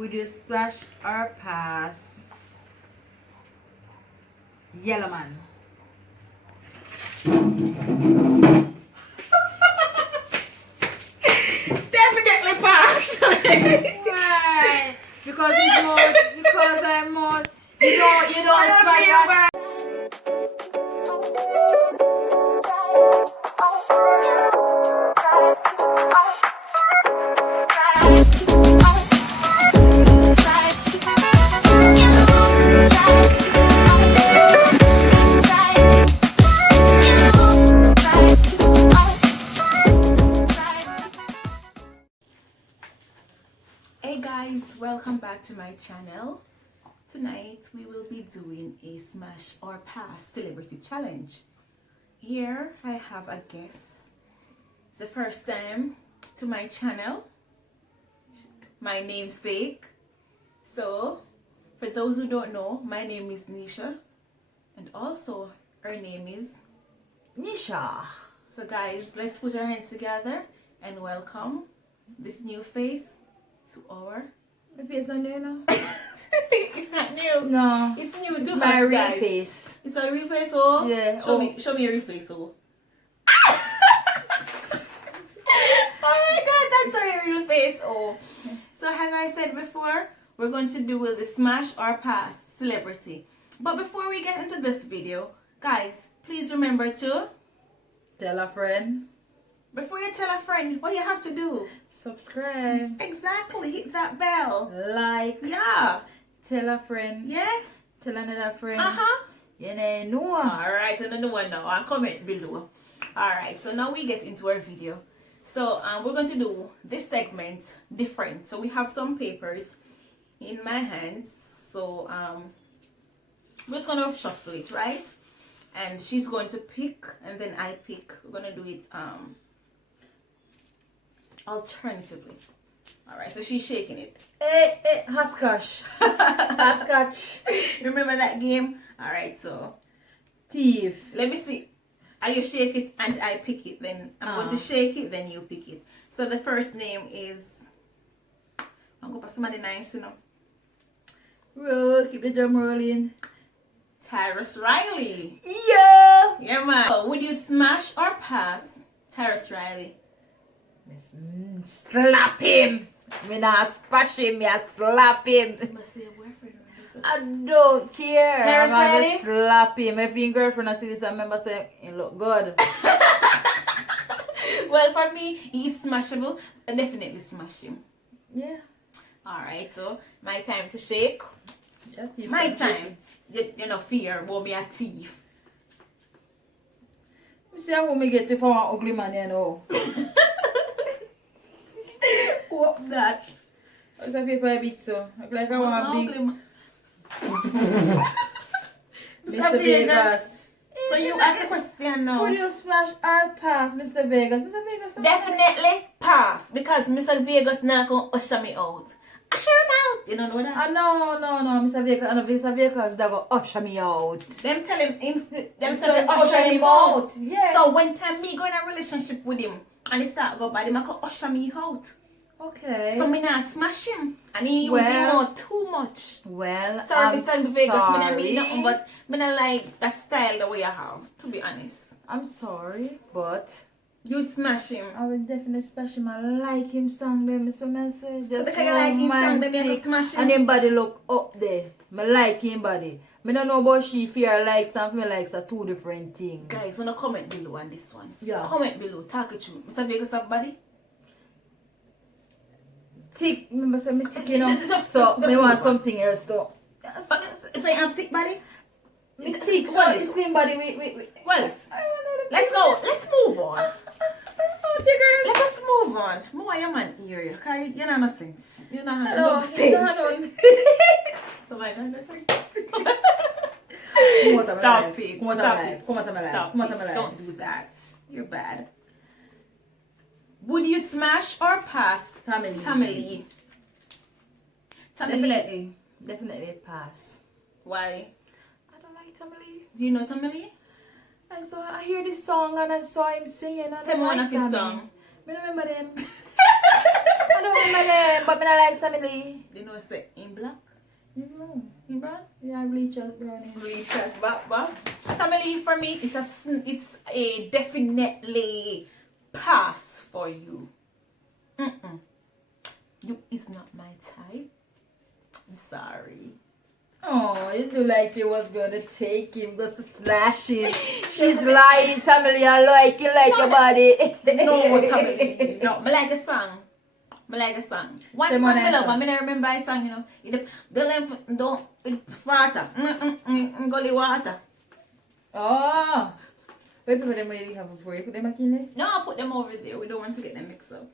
Would you splash or pass? Yellow man. Definitely pass. Why? Because it's more. Because I'm more. You don't splash that. Hey guys, welcome back to my channel. Tonight we will be doing a smash or pass celebrity challenge. Here I have a guest. It's the first time to my channel, my namesake. So for those who don't know, my name is Nisha and also her name is Nisha. So guys, let's put our hands together and welcome this new face to our My face on there now? It's not new. No. It's new It's to my us, real guys. face. It's a real face, oh? Yeah. Show me your real face, oh. Oh my god, that's our real face, oh. So as I said before, we're going to do the smash or pass celebrity. But before we get into this video, guys, please remember to Tell a friend. before you tell a friend, what you have to do? Subscribe. Exactly, hit that bell. Like. Yeah. Tell a friend. Yeah? Tell another friend. Uh-huh. You know. Alright, another one now. I'll comment below. Alright, so now we get into our video. So we're going to do this segment different. So we have some papers in my hands. So I'm just gonna shuffle it, right? And she's going to pick and then I pick. We're gonna do it alternatively. Alright, so she's shaking it. Hey, hopscotch. Hopscotch. Remember that game? Alright, so Thief. let me see. You shake it and I pick it. Then I'm going to shake it, then you pick it. So the first name is, I'm going to put somebody nice, you know. Roll, keep the drum rolling. Tyrus Riley. Yeah. Yeah, man. So would you smash or pass Tyrus Riley? Slap him. Me not smash him, me I slap him. You must say a boyfriend or I don't care. Tyrus I'm Riley? gonna slap him. If your girlfriend I see this, I remember saying, he look good. Well, for me, he's smashable. I definitely smash him. Yeah. Alright, so my time to shake. Just keep My on time. shaking. You know, fear about me a thief. You see how me get it from an ugly man, you know. What that? What's that paper a bit so? Look like I want a big Mr. Vegas. So you ask a question now. Would you smash or pass, Mr. Vegas? Mr. Vegas? Definitely pass because Mr. Vegas not gonna usher me out. Usher him out. You don't know that? No, Mr. Vegas. I know Mr. Vegas that go usher me out. Them tell him them So say usher him out. Yeah. So when time me go in a relationship with him and he start go bad, him I can usher me out. Okay. So me not smash him and he use him out too much. Well, Sorry, I'm Mr. Vegas, me not sorry. mean nothing, but me not like that style the way you have, to be honest. I'm sorry, but You smash him. I will definitely smash him. I like him song them, Mr. Message. So because you like his song, then you have to smash him. And him body look up there. Me like him body. Me don't know about she fear likes and me likes are two different things. Guys, wanna comment below on this one? Yeah. Comment below, talk it through. Mr. Vegas have body? Tick, remember say me tick, you know. Just So me want move on. something else though. So you have thick body? Me tick, so Well, it's slim body. Wait. Well, let's go. Let's move on. Oh, Tigger. Let us move on. More your man hear you. Cause you know no sense. You know I no don't. sense. So my God, that's right. Stop it. Come on, Stop my it. life. Come on, my life. Stop Come on, it. my life. Don't do that. You're bad. Would you smash or pass Tamale? Definitely pass. Why? I don't like Tamale. Do you know Tamale? I hear this song and I saw him singing. And Tell me I one like of his Tamale. songs. I remember them. I don't remember them, but I like family. You know, say in black, You know. in brown. Yeah, bleach out brown. Bleachers, but family for me, it's a definitely pass for you. You is not my type. I'm sorry. Oh, you do like you was gonna take him, goes to slash him. She's lying, Tamily. I like you like your body. No, family. No, I like a song. I like a song. One Them song one I love, song. I remember a song, you know. The length, don't, it's water. Gully water. Oh. Wait for them where you have before you put them back in there. No, I'll put them over there. We don't want to get them mixed up.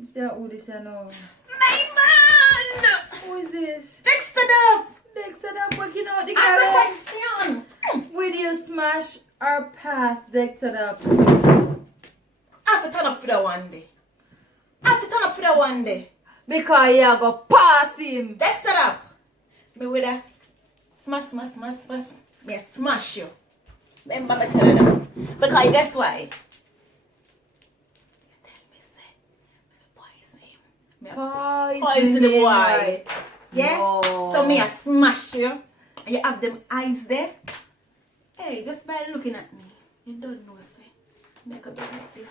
You see who this is now? My man! Who is this? Next it up! Dexter, up working out the Ask color. a question. Will you smash or pass Dexter up? I have to turn up for that one day. I have to turn up for that one day. Because you go pass him. Next it up. Me with a smash. Me a smash you. Remember me tell you that. Because guess why? You tell me say, me poison him. Me a poison the boy. Right. Yeah? No. So me a smash you. And you have them eyes there. Hey, just by looking at me, you don't know, say. Me could be like this.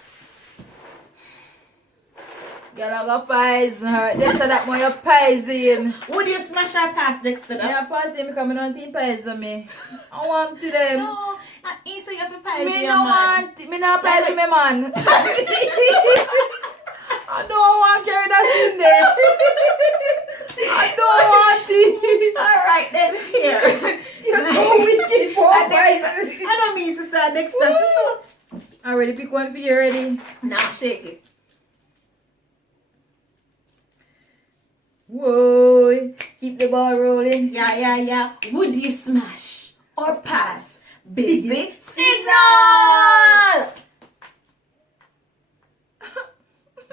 Girl, I go poison her. Dexter, that one you poison. Would you smash our pass next to that? Yeah, pass him because I don't think poison me. I want to them. No, not easy. You have to poison Me your no man. want. Me not poison me man. I don't want to carry that in there. I don't want it. Alright then, here. You're too wicked for I don't mean to say next to sister. I already pick one for you already. Now shake it. Whoa. Keep the ball rolling. Yeah. Would you smash or pass? Busy signal!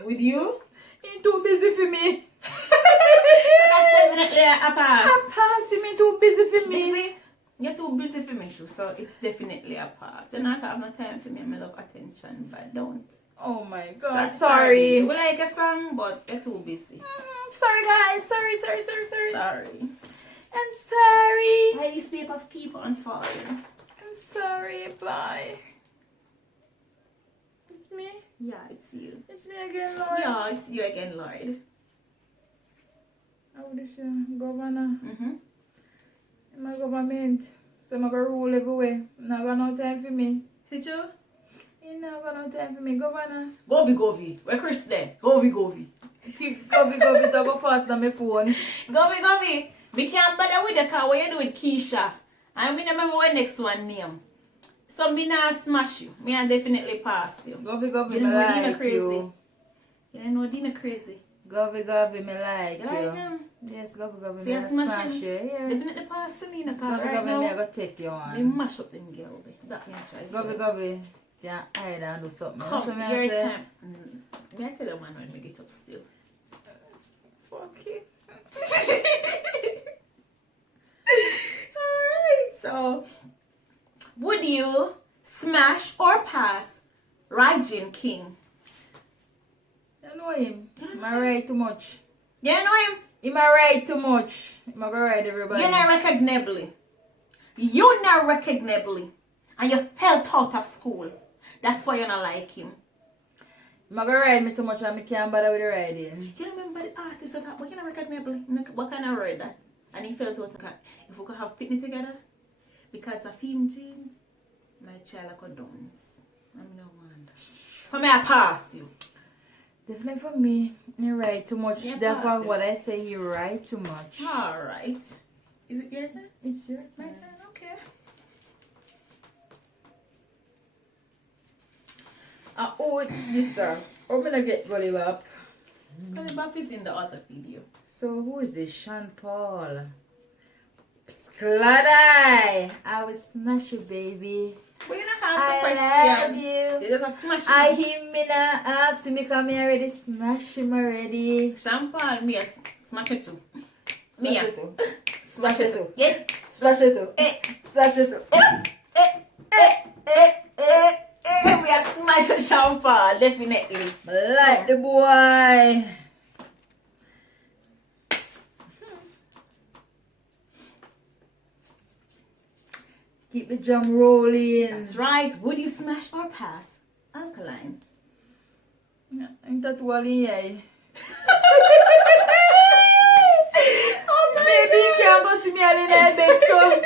Would you? He's too busy for me. So that's definitely a pass. I'm passing me too busy for me. Busy? You're too busy for me too, so it's definitely a pass. You know, I have no time for me. I love attention, but don't. Oh my god, sorry. We like a song, but you're too busy. Sorry guys, sorry. Sorry. I'm sorry. Why this paper keep on falling? I'm sorry, bye. It's me? Yeah, it's you. It's me again, Lord. Yeah, it's you again, Lord. I would say, Governor. Mm-hmm. In my government. So I'm going to rule everywhere. Not got no time for me. Did you? You not got no time for me, Governor. Govy. Where Chris there? Govy. Go talk fast on my phone. Govy. Me can't bother with the car. What you do with Keisha? I mean, I remember what next one name. So me not smash you. Me I definitely pass you. Go, You me don't know Dina like crazy. you. You don't know Dina crazy. Go, me like You you. like him? Yes, go, So me you I smash smash him? you. Yeah. Definitely pass me in the car Go, right me I now. go take you Me on. mash up them girl. That me I try to. Go, yeah, I don't do something. Come, So me I your say, time. Me I tell you man when me get up still. fuck it. Alright, so would you smash or pass Rygin King? You know him. I ride too much. You know him? He might ride too much. He might go ride everybody. You're not recognably. You're not recognably. And you felt out of school. That's why you not like him. He might go ride me too much and I can't bother with the riding. You remember the artist of that? But you're not recognably. What kind of ride that? And he felt out of cat. If we could have picnic together, because of him, Jean, my child could dance. I'm no wonder. So may I pass you? Definitely for me, he ride too much. Yeah, That's pass it. what I say, he ride too much. Alright. Is it your turn? It's your My turn. turn, okay. Oh, this sir. I'm gonna get Gully Bop. Gully Bop is in the other video. So who is this? Sean Paul. Skladai. I will smash you, baby. But you don't have I some love question. you. You just a smash I him. hear me now ask me come here already. Smash him already. Champagne, me a smash it too. Me Smash a it too. Smash it too. yeah. Smash it too. Eh, Smash it too. we are smash with champagne, definitely. Like the boy. Keep the jam rolling. That's right. Would you smash or pass alkaline? Ain't that all in here? Oh my Maybe you can't go see me all in a bed, so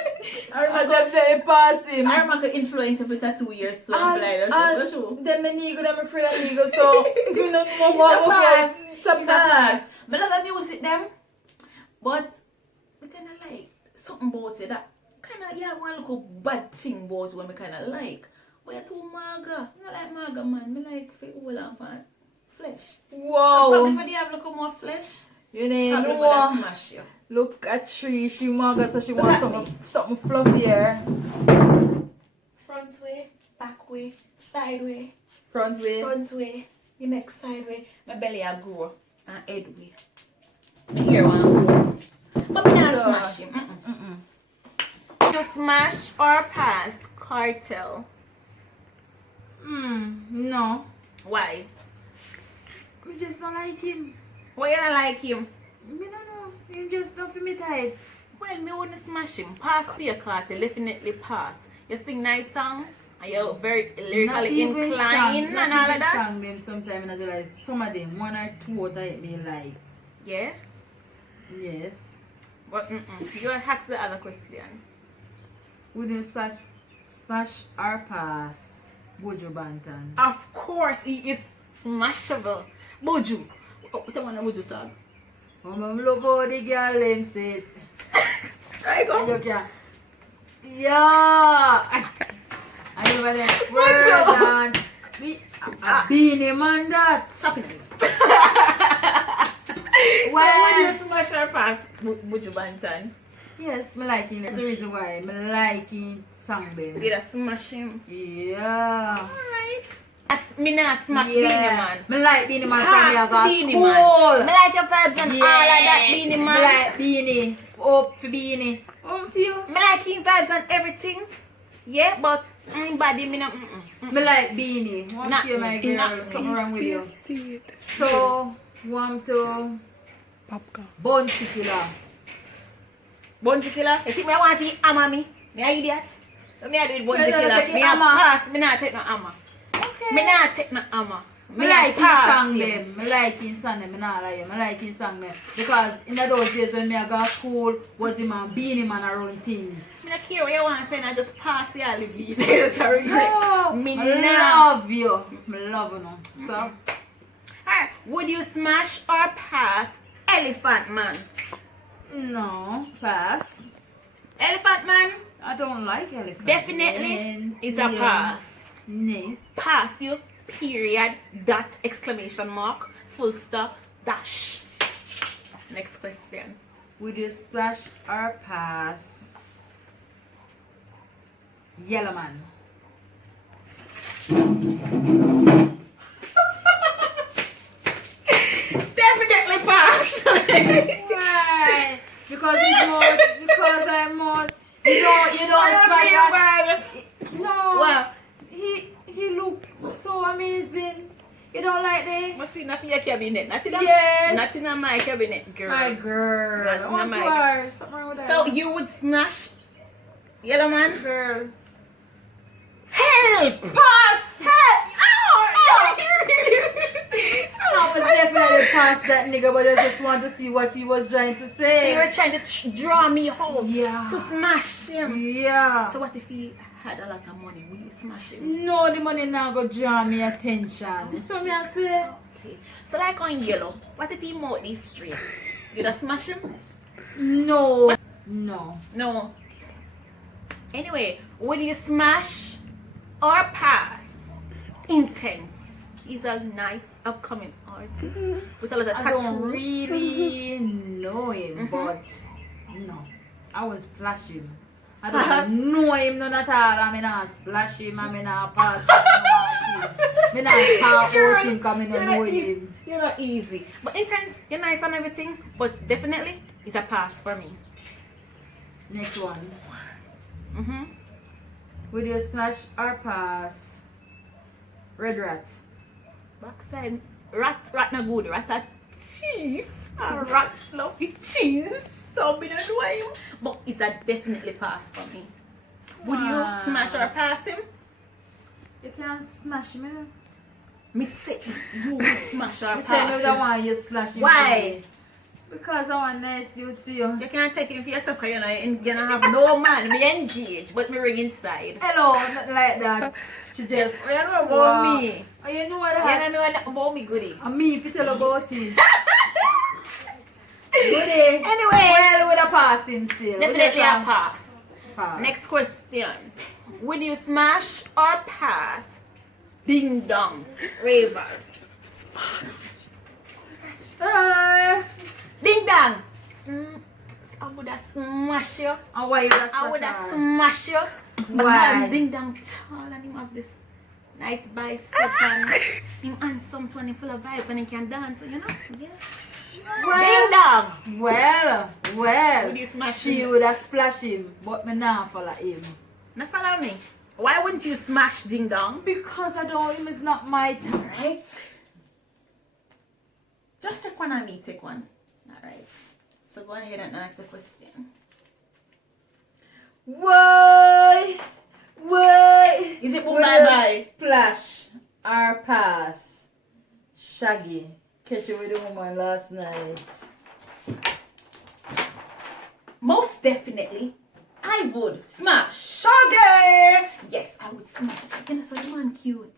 I definitely pass him. I remember influence for 2 years, so I'm blind. That's true. Then my nigga, them afraid of nigga, so if you know more walk pass. it's a pass. I love the music them, but we kind of like something about it that kind of, yeah, one little bad thing about it when we kind of like. But you're too maga. I don't like maga, man. I like fit all and pan flesh. So Wow. probably if they have a little more flesh, You know, probably no would have more. smash you. Look at Tree, she maga, so she wants something fluffier. Front way, back way, side way, Front way. front way, the next side way. My belly a grow and head way. My hair want grow. But me not So, smash him. You smash or pass cartel. No. Why? We just don't like him. Why you don't like him? Me don't know. Him just not for me type. Well, me wouldn't smash him. Pass for your cartel, definitely pass. You sing nice songs and you're very lyrically inclined and all of that. Song them sometimes I realize some of them, one or two out of it me like. Yeah? Yes. But you ask the other question. Would you smash or pass Bojo Bantan? Of course, he is smashable. Boju. What the one Boju song? Look how the girl them say it. There you go. Yeah. I know that word dance. A beanie man that. Stop it. Well, So would you smash or pass Boju Bantan? yes, me like him. That's the reason why me like him song them. See that smash him? Yeah. Alright. Me not smash Beanie Man. Me like Beanie Man from Pass me I go Beanie school. Man. Me like your vibes and Yes. all of that Beanie Me Man. like Beanie. Up for Beanie. To you. Me like his vibes and everything. Yeah, but my body me not. Me like Beanie. Want Nah, to you, my girl. nah. Something wrong with you. So, want to Bounty Killer. Bounty Killer. You think me want to eat hammer me? Me a idiot. So me a do it Bounty So you don't Killer. take Me it a hammer? pass. Me not take no hammer. Okay. Me not take no hammer. Me like his song them. Me like his song them. Me not like him. Me like his song them. Because in those days when me I go to school, was him a Beanie Man around things. Me not care what you want to say. I just pass you all the video. Sorry, No, me I not. love you. Me love you now. So, Alright, would you smash or pass Elephant Man? no, pass. Elephant Man, I don't like elephant. definitely is a pass. No. Pass you, period, dot, exclamation mark, full stop, dash. Next question. Would you splash or pass Yellow Man? Definitely pass. Why? Because it's more. Because I'm more. You don't splash that. No. Wow. He look so amazing. You don't like the. What's in your cabinet? Nothing. Yes. Nothing in my cabinet, girl. My girl. Not I want my- to wear something wrong with that. So you would smash Yellow Man? girl. Help! Pass. Help! I would definitely pass that nigga, but I just want to see what he was trying to So you were say. trying to draw me home Yeah. to smash him. Yeah. So what if he had a lot of money? Would you smash him? No, the money now go draw me attention. So me I say, Okay. So like on Yellow, what if he mouth this straight? You just smash him? no. No. No. Anyway, would you smash or pass Intense? He's a nice upcoming artist with a lot of I don't tattoo. really know him, but no. I was splashing. I Pass. don't know him none at all. I mean, I splash him. I mean, I pass him. I mean, I talk about him because I don't know him. You're not easy. But Intense, you're nice and everything, but definitely it's a pass for me. Next one. Mm-hmm. Would you splash or pass Red Rat? Backside, rat no good, rat a thief. A rat love with cheese. So me not know him. But it's a definitely pass for me. Would you Wow. smash or pass him? You can't smash me. Me say if you would smash or You say no, pass don't him. want you splash him. Why? Because I want nice youth for you. You can't take him for yourself because you don't have no man. Me engage, but me ring inside. Hello, nothing like that. She just. You know about Wow. me. Oh, you know You that? don't know nothing about me, goody. And me, if you tell about it. Goody. Anyway. Well, with a pass him still. Definitely a pass. Pass. Next question. Would you smash or pass ding dong ravers? Ding dong. I would have smash you. And why you just I would smash have her? smash you. Why? Because ding dong tall and him have this nice bicep and him handsome 20 full of vibes and he can dance, you know? Yeah. Ding dong. Well, Would you smash she him? would have splashed him, but me not follow him. Now follow me. Why wouldn't you smash ding dong? Because I don't, him is not my type. Alright. Just take one and me take one. Alright. So go ahead and ask the question. Why? Is it boom Would bye you bye? Splash or pass? Shaggy. Catch you with the woman last night. Most definitely. I would smash Shaggy! Yes, I would smash. You know, so the man cute.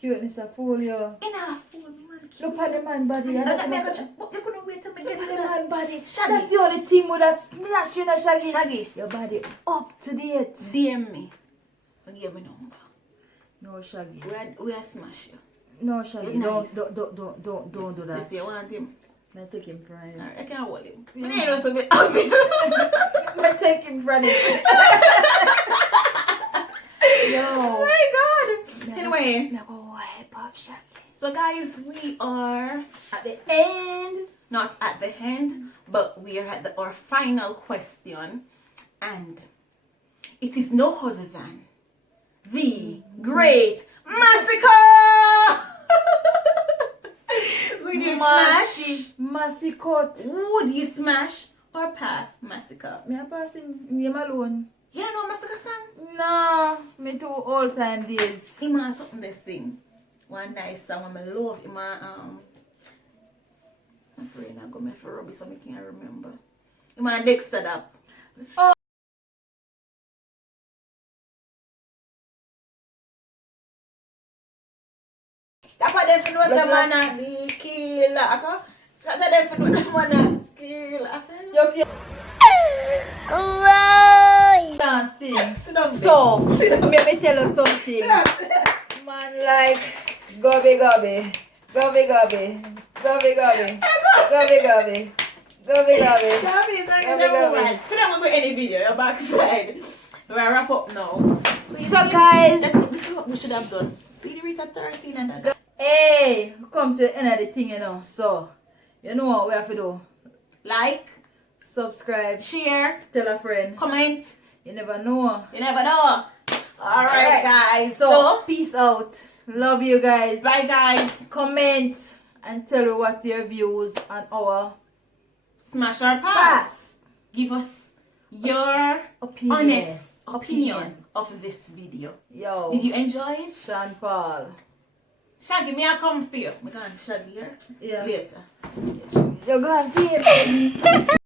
Cuteness a fool you. Enough, fool, man cute. Look at the man body. And Let me look go check. You couldn't wait till me get at to the that. man body. Shaggy. That's the only thing with a splash, you know, Shaggy. Shaggy. Your body up to date. DM me. And give me number. No, Shaggy. We are smash you. No, Shaggy. You're nice. Don't do that. Yes, you want him. I take him from him. Alright, I can't hold him. Yeah. But I know something happy. I take him from him. Oh Yo. my god. Anyway, I'm gonna wipe up Shaggy. so guys, we are At the end. not at the end, but we are at our final question, and it is no other than the Great Massacre. Would you smash? Massy cut. Would you smash or pass Massacre? Me a pass him alone. You don't know Massacre song? No, me too old time days. Him has something they sing. One nice song I love. Him I'm afraid I go me for rubbish so I can't remember. Him and Dexter that. Oh. That's why them for know someone a the killer. So that's why them for know someone a killer. I said, You can't sing. sit down there. So, let me tell you something. Man, like, gobby. Gobby. David, never mind. Sit down with any video. Your backside. We'll wrap up now. So, guys. This is what we should have done. See the reach at 13 and that. Hey, we come to the end of the thing, you know. So, you know what we have to do. Like, Subscribe, share, tell a friend. comment. You never know. You never know. Alright, guys. So, peace out. Love you guys. Bye, guys. Comment and tell you what your views on our Smash or pass. Give us your opinion. honest opinion of this video. Yo, Did you enjoy it? Sean Paul. Shaggy, me I come for you. Me can Shaggy here Yeah. later. You're going to be